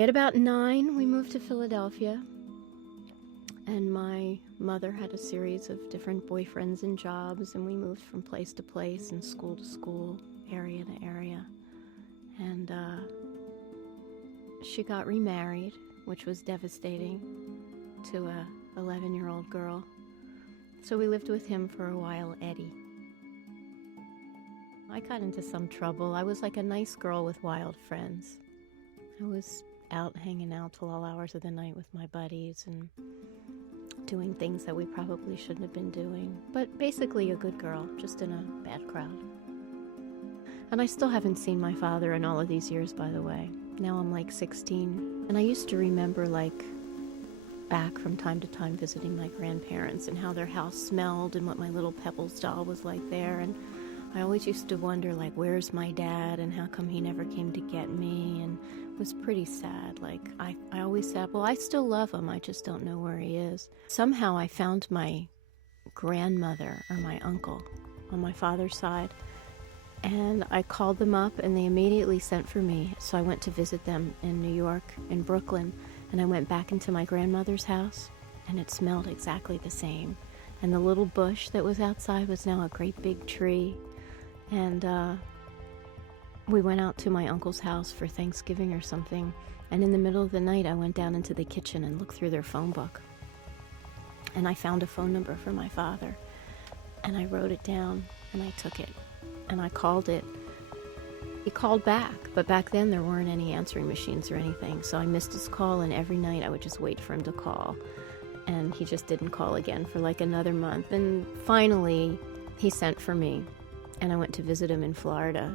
At about 9, we moved to Philadelphia, and my mother had a series of different boyfriends and jobs, and we moved from place to place and school to school, area to area. And she got remarried, which was devastating, to a 11-year-old girl. So we lived with him for a while, Eddie. I got into some trouble. I was like a nice girl with wild friends. I was out hanging out till all hours of the night with my buddies and doing things that we probably shouldn't have been doing. But basically a good girl, just in a bad crowd. And I still haven't seen my father in all of these years, by the way. Now I'm like 16. And I used to remember like back from time to time visiting my grandparents and how their house smelled and what my little Pebbles doll was like there. And I always used to wonder, like, where's my dad and how come he never came to get me? And it was pretty sad. Like, I always said, well, I still love him. I just don't know where he is. Somehow I found my grandmother or my uncle on my father's side. And I called them up and they immediately sent for me. So I went to visit them in New York, in Brooklyn. And I went back into my grandmother's house and it smelled exactly the same. And the little bush that was outside was now a great big tree. And we went out to my uncle's house for Thanksgiving or something. And in the middle of the night, I went down into the kitchen and looked through their phone book. And I found a phone number for my father. And I wrote it down and I took it. And I called it. He called back, but back then there weren't any answering machines or anything. So I missed his call, and every night I would just wait for him to call. And he just didn't call again for like another month. And finally, he sent for me. And I went to visit him in Florida.